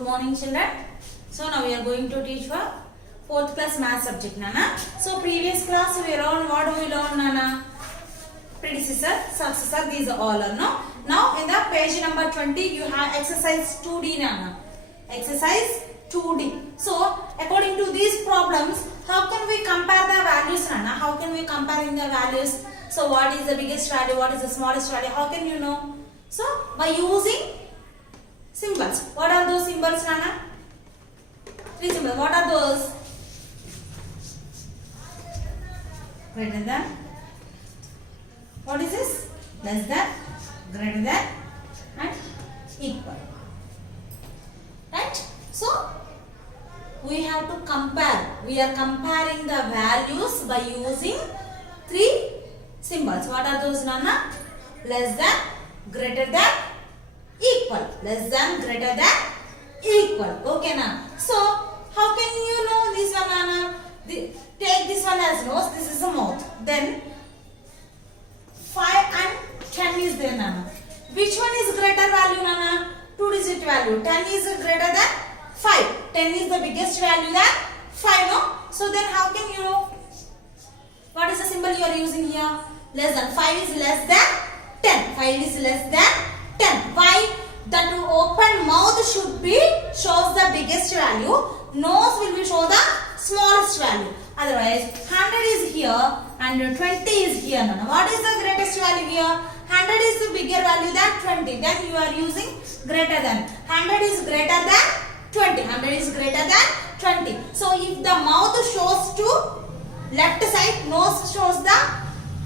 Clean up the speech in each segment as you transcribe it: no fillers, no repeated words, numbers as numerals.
Good morning, children. So now we are going to teach for 4th class math subject, Nana. So previous class we learned what we learned, Nana. Predecessor, successor, these are all are no. Now in the page number 20 you have exercise 2D, Nana. Exercise 2D. So according to these problems, how can we compare the values, Nana? How can we compare in the values? So what is the biggest value? What is the smallest value? How can you know? So by using symbols. What are those symbols, Nana? 3 symbols. What are those? Greater than. What is this? Less than, greater than, and equal. Right? So we have to compare. We are comparing the values by using 3 symbols. What are those, Nana? Less than, greater than, equal. Less than, greater than, equal. Okay, na? So how can you know this one, Nana? Take this one as nose. This is a mouth. Then 5 and 10 is there, Nana. Which one is greater value, Nana? 2-digit value. 10 is greater than 5. 10 is the biggest value than 5, no? So then how can you know? What is the symbol you are using here? Less than. 5 is less than 10. 5 is less than 10. Why? That open mouth should be shows the biggest value. Nose will be show the smallest value. Otherwise, 100 is here and 20 is here. Nana. What is the greatest value here? 100 is the bigger value than 20. Then you are using greater than. 100 is greater than 20. 100 is greater than 20. So if the mouth shows to left side, nose shows the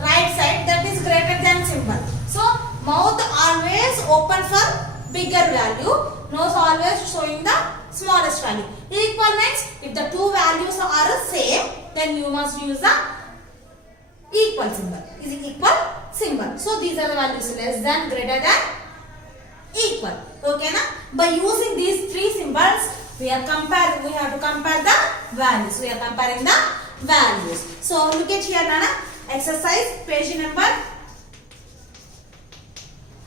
right side, that is greater than symbol. So mouth always open for bigger value, nose always showing the smallest value. Equal means if the two values are same, then you must use the equal symbol. Is it equal symbol? So these are the values less than, greater than, equal. Okay, na? By using these 3 symbols, we have to compare the values. We are comparing the values. So look at here, Nana. Exercise page number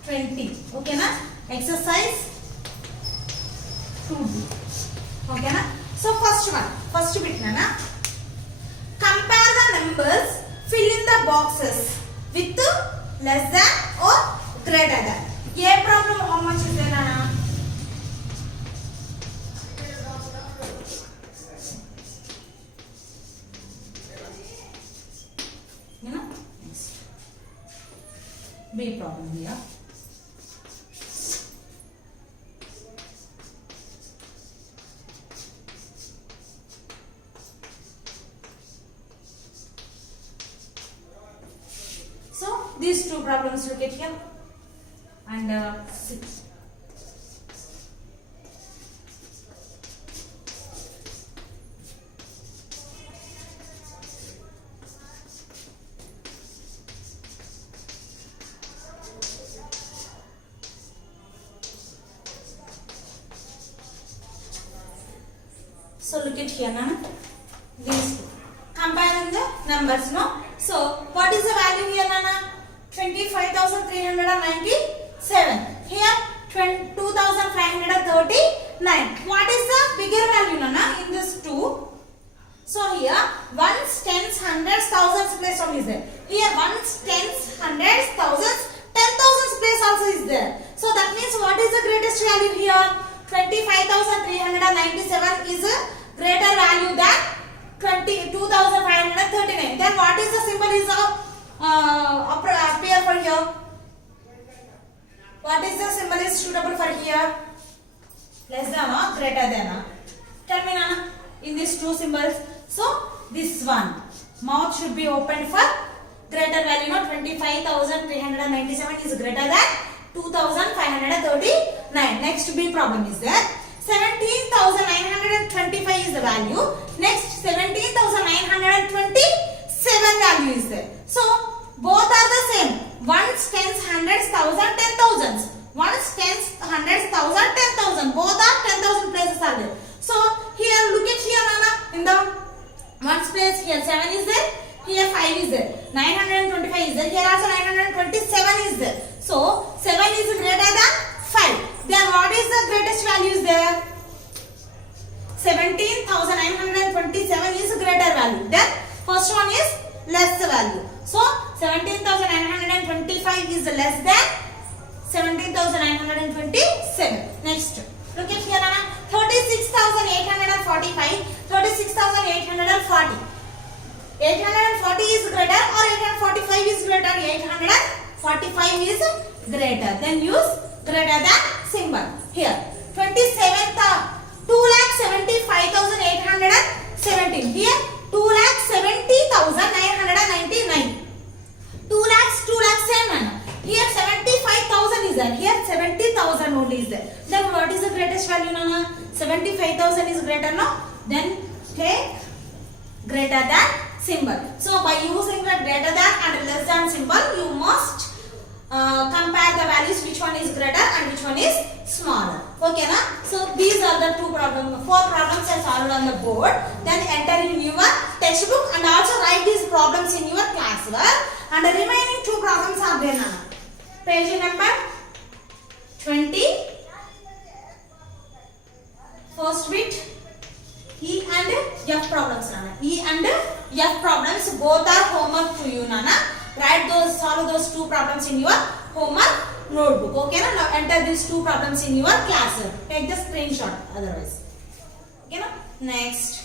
20. Okay, na? Exercise 2D. Okay, na? So first bit, Nana. Compare the numbers, fill in the boxes with less than or greater than. A problem, how much is there, Nana? You know? Yes. B problem here. So these 2 problems look at here and 6. So look at here, Nana. These 2. Comparing the numbers, no? So what is the value here, Nana? 25,397. Here 2,539. What is the bigger value, Nana, in this 2? So here ones, tens, hundreds, thousands place only is there. Here ones, tens, hundreds, thousands, 10,000 place also is there. So that means what is the greatest value here? 25,397 is a greater value than 22,539. Then what is the symbol is appear for here? What is the symbol is suitable for here? Less than or greater than? Tell me, Nana, in these 2 symbols. So this one, mouth should be opened for greater value. No, 25,397 is greater than 2,539. Next B problem is there. 17,925 is the value. Next 17,927 value is there. So both are the same. Ones, tens, hundreds, thousand, 10,000s. Ones, tens, hundreds, thousand, 10,000. Both are 10,000 places are there. So here look at here, Nana. In the ones place here 7 is there. Here 5 is there. 925 is there. Here also 927 is there. So 7 is greater than 5. Then what is the greatest value is there? 17,927 is greater value. Then first one is less value. So 17,925 is less than 17,927. Next, look at here, 36,845, 36,840. 840 is greater or 845 is greater? 845 is greater. Then use greater than symbol. Here, 2,75,817. Here, 2,70,999. 2 lakhs, same. Here 75,000 is there. Here 70,000 only is there. Then what is the greatest value, Nana? 75,000 is greater, no? Then take greater than symbol. So by using the greater than and less than symbol, you must compare the values, which one is greater and which one is smaller. Okay, na? So these are the four problems I solved on the board. Then enter in your textbook and also write these problems in your classwork. And the remaining 2 problems are there, Nana. Page number 20. First bit, E and F problems, Nana. E and F problems both are homework to you, Nana. Solve those 2 problems in your homework notebook. Okay, na? Now enter these 2 problems in your class. Take the screenshot otherwise. Okay, na? Next.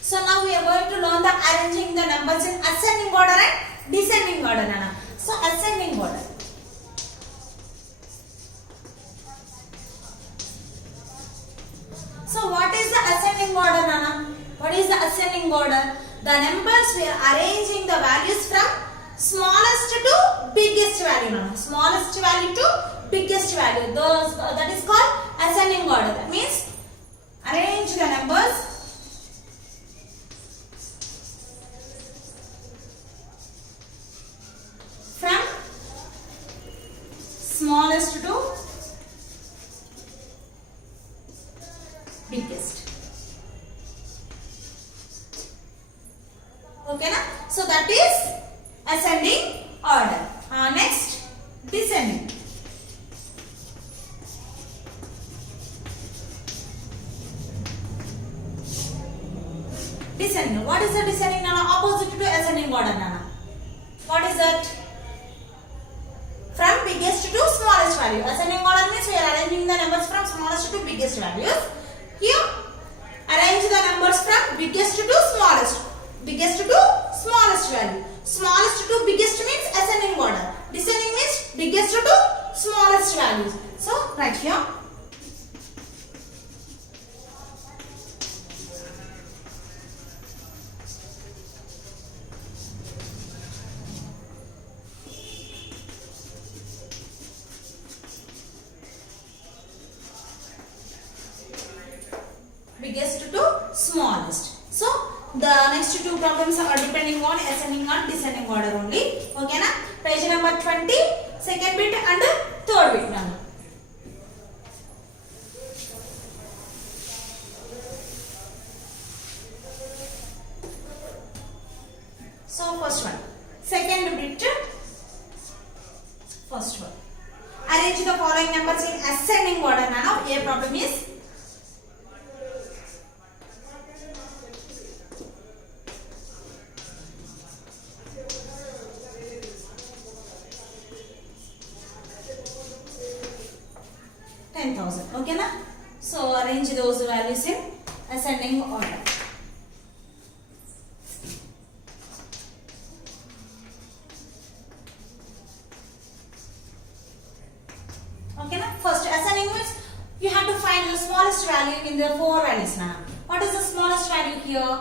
So now we are going to learn the arranging the numbers in ascending order and descending order, Nana. So ascending order. So what is the ascending order, Nana? What is the ascending order? The numbers we are arranging the values from smallest to biggest value, Nana. Smallest value to biggest value. That is called ascending order. That means arrange the numbers from smallest to biggest. Okay, na? So that is ascending order. Next, descending. Descending. What is the descending, Nana? Opposite to ascending order, Nana. What is that? From biggest to smallest value. Ascending order means we are arranging the numbers from smallest to biggest values. Here, arrange the numbers from biggest to smallest. Biggest to smallest value. Smallest to biggest means ascending order. Descending means biggest to smallest values. So, right here. Biggest to smallest. So the next 2 problems are depending on ascending and descending order only. Okay, na? Page number 20, second bit and third bit, Nana. So first one, second bit, first one. Arrange the following numbers in ascending order, Nana. A problem is 10,000. Okay, na? So arrange those values in ascending order. Okay, na? First, ascending means you have to find the smallest value in the 4 values now. What is the smallest value here?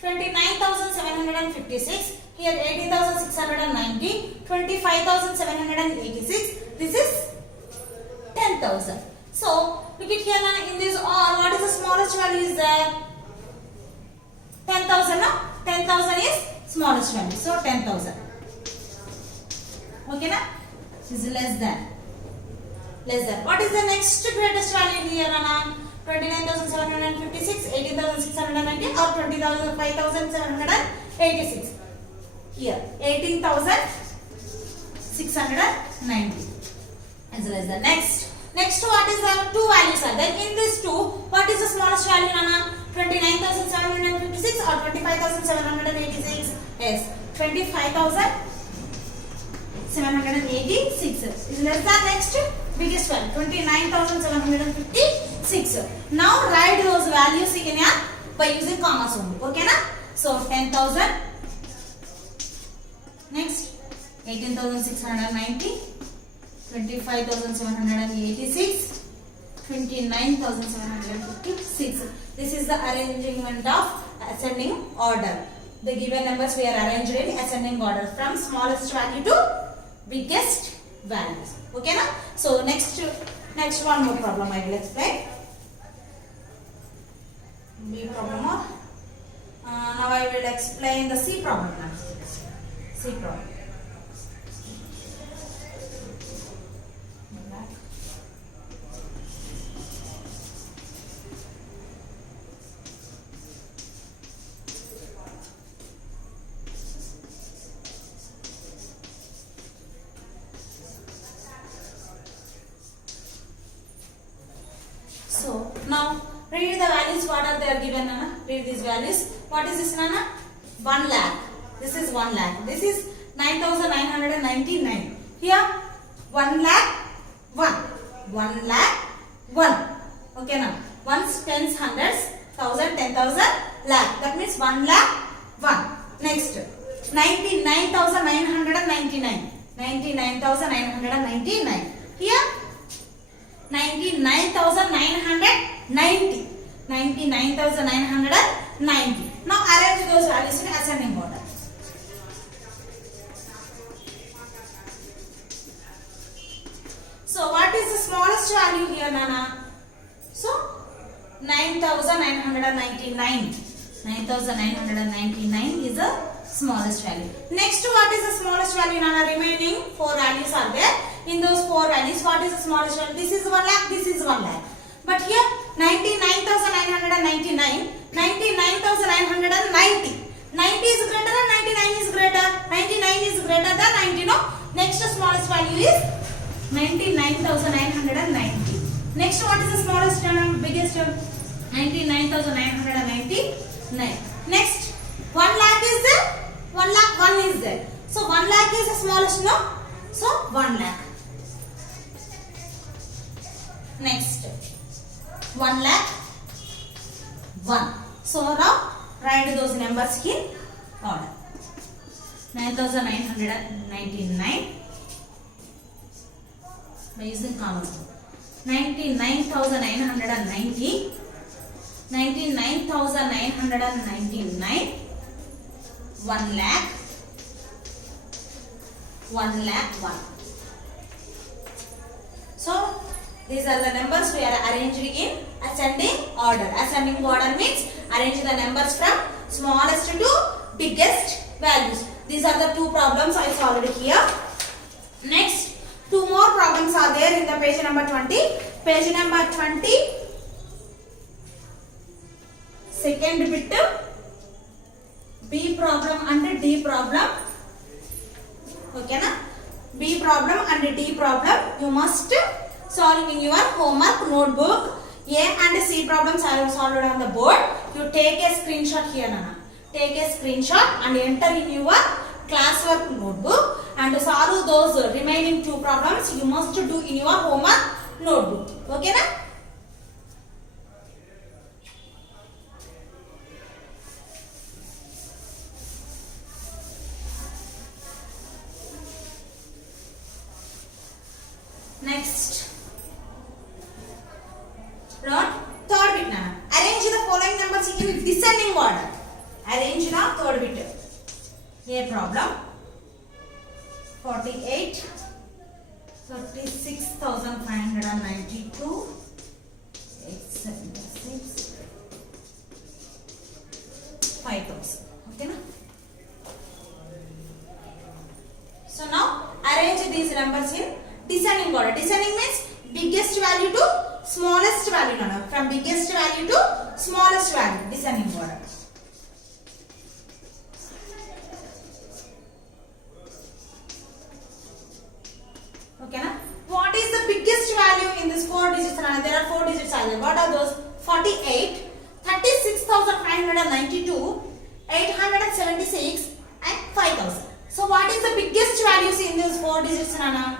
29,756. Here 18,690. 25,786. This is 10,000. So look at here now, in this all, what is the smallest value is there? 10,000, no? 10,000 is smallest value. So 10,000. Okay, na? This is less than. Less than. What is the next greatest value here, Nana? 29,756, 18,690, 18,790 or 25,786. Here 18,690 as well as the next what is the two values are there in this two. What is the smallest value, Nana? 29,756 or 25,786? Yes, 25,786 is less than next biggest value 29,756. Now write those values in here by using commas only. Okay na? So 10,000, next 18,690, 25,786, 29,756. This is the arrangement of ascending order. The given numbers we are arranged in ascending order from smallest value to biggest values. Okay na? So next one more problem I will explain. B problem or now I will explain the C problem now. C problem. So now read the values. What are they are given, Nana? Read these values. What is this, Nana? 1 lakh. This is 1 lakh. This is 9,999. Here 1 lakh 1. 1 lakh 1. Okay now. Ones, tens, hundreds, thousand, 10,000, lakh. That means 1 lakh 1. Next 99,999. 99,999. Here 99,990. 99,990. Now arrange those values in ascending order. So what is the smallest value here, Nana? So 9,999. 9,999 is the smallest value. Next, what is the smallest value, Nana? Remaining 4 values are there. In those 4 values, what is the smallest value? This is 1 lakh, this is 1 lakh. But here 99,999, 99,990. 90 is greater than 99 is greater. 99 is greater than 90. No? Next smallest value is 99,990. Next, what is the smallest biggest 99,999. Next, 1 lakh is there. 1 lakh 1 is there. So 1 lakh is the smallest, no? So 1 lakh. Next, 1 lakh 1. So now write those numbers in order. 9,999 by using commas. 99,990, 99,999, 1 lakh, 1 lakh 1. So these are the numbers we are arranged in ascending order. Ascending order means arrange the numbers from smallest to biggest values. These are the two problems I solved here. Next, 2 more problems are there in the page number 20. Page number 20, second bit, B problem and D problem. Okay na? B problem and D problem you must solve in your homework notebook. A and C problems I have solved on the board. You take a screenshot here, Nana. Take a screenshot and enter in your classwork notebook and solve those remaining 2 problems you must do in your homework notebook. Okay na? Next, third bit, Nana. Arrange the following numbers in descending order. Arrange the third bit. A problem 48, 36,592, 876, 5,000. Okay na? So now arrange these numbers in descending order. Descending means biggest value to smallest value. From biggest value to smallest value. descending order. Okay na? What is the biggest value in this 4 digits? There are 4 digits. What are those? 48, 36,592, 876 and 5,000. So what is the biggest values in these 4 digits, Nana?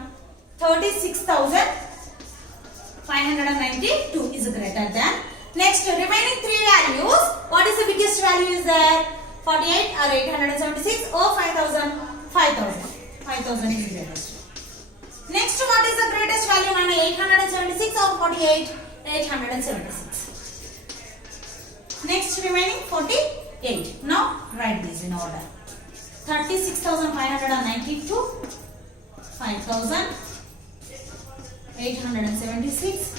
36,592 is greater than. Next, remaining 3 values. What is the biggest value is there? 48 or 876 or 5,000? 5,000. 5,000 is greatest. Next, what is the greatest value, Nana? 876 or 48? 876. Next, remaining 48. Now, write these in order. 36,592, 5,000, 876,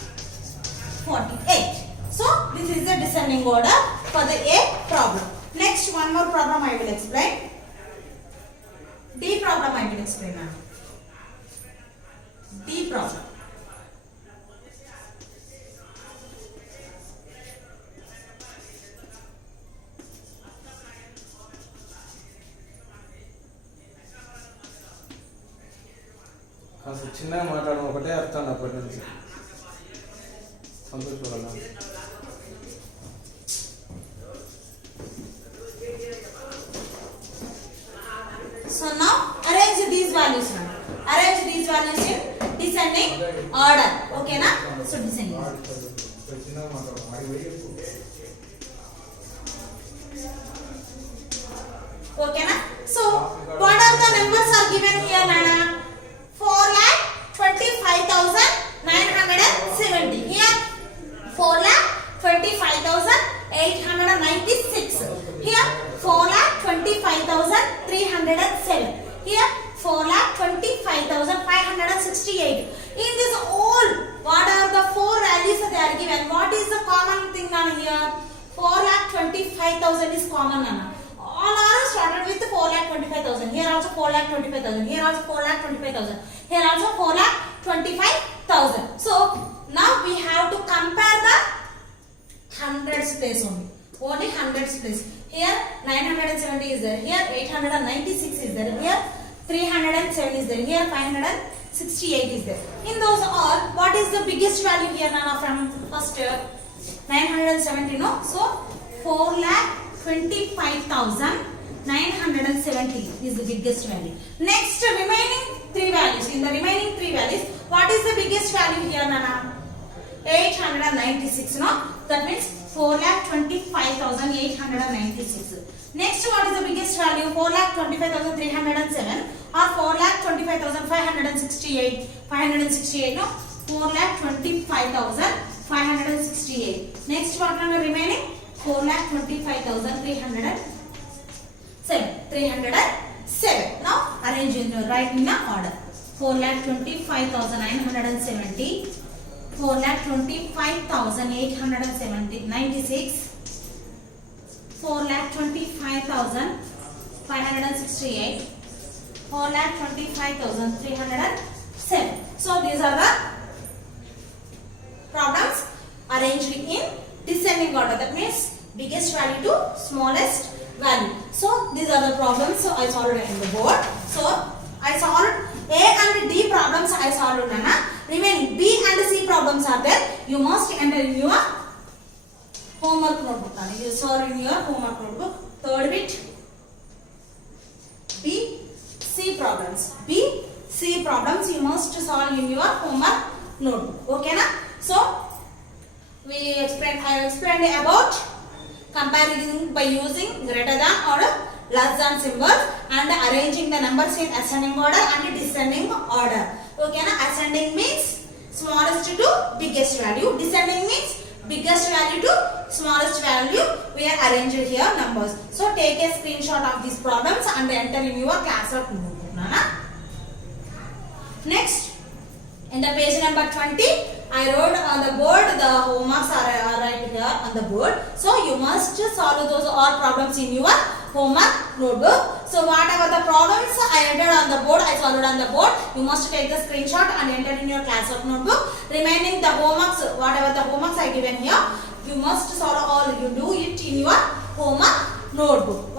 48. So, this is the descending order for the A problem. Next, one more problem I will explain. D problem I will explain now. D problem. అసలు చిన్నగా మాట్లాడడం ఒకటే అర్థం అప్పటి నుంచి సంతోషపడాలి. So now arrange these values now. Arrange these values in descending order. Okay na? So descending order. Okay na? So what are the numbers are given here, Nana? 4,25,970. Here 4,25,896. Here 4,25,307. Here 4,25,568. In this all, what are the 4 values they are given? What is the common thing Nana here? 4,25,000 is common, Nana. All are started with 4,25,000. Here also 4,25,000. Here also 4,25,000. Here also 4,25,000. So now we have to compare the hundreds place only. Only hundreds place. Here 970 is there. Here 896 is there. Here 307 is there. Here 568 is there. In those all, what is the biggest value here, Nana? From first 970, no? So 4,25,970 is the biggest value. Next, remaining 3 values. In the remaining 3 values, what is the biggest value here, Nana? 896, no? That means 4,25,896. Next, what is the biggest value? 4,25,307 or 4,25,568. 568, no? 4,25,568. Next, what are the remaining? 4,25,307. 307. Now arrange in the right in the order. 4,25,970, 4,25,896, 4,25,568, 4,25,307. So these are the problems arranged in descending order. That means biggest value to smallest value. So these are the problems. So I solved it in the board. So I solved A and D problems. I solved, Nana. Remaining B and C problems are there. You must enter in your homework notebook. You solve in your homework notebook. Third bit, B, C problems. B, C problems you must solve in your homework notebook. Okay, na? So I explained about comparing by using greater than or less than symbols and arranging the numbers in ascending order and descending order. Okay, na? Ascending means smallest to biggest value. Descending means biggest value to smallest value. We are arranged here numbers. So take a screenshot of these problems and enter in your classwork notebook. Nana. Next, in the page number 20, I wrote on the board the homeworks are right here on the board. So you must solve those all problems in your homework notebook. So whatever the problems I entered on the board, I solved on the board. You must take the screenshot and enter in your classwork notebook. Remaining the homeworks, whatever the homeworks I given here, You must solve all. You do it in your homework notebook.